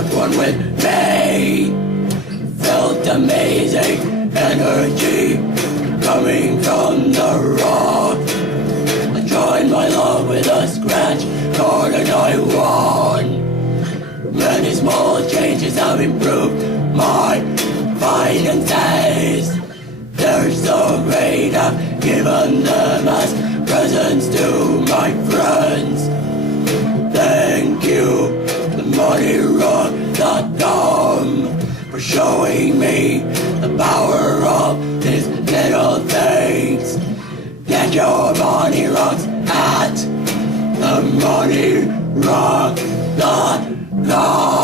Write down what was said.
left one with me. Felt amazing energy coming from the rock. I joined my love with a scratch card and I won. Many small changes have improved my finances. They're so great, I've given them as presents to my friends. Thank you, themoneyrock.com, for showing me the power of these little things. Get your money rocks at themoneyrock.com.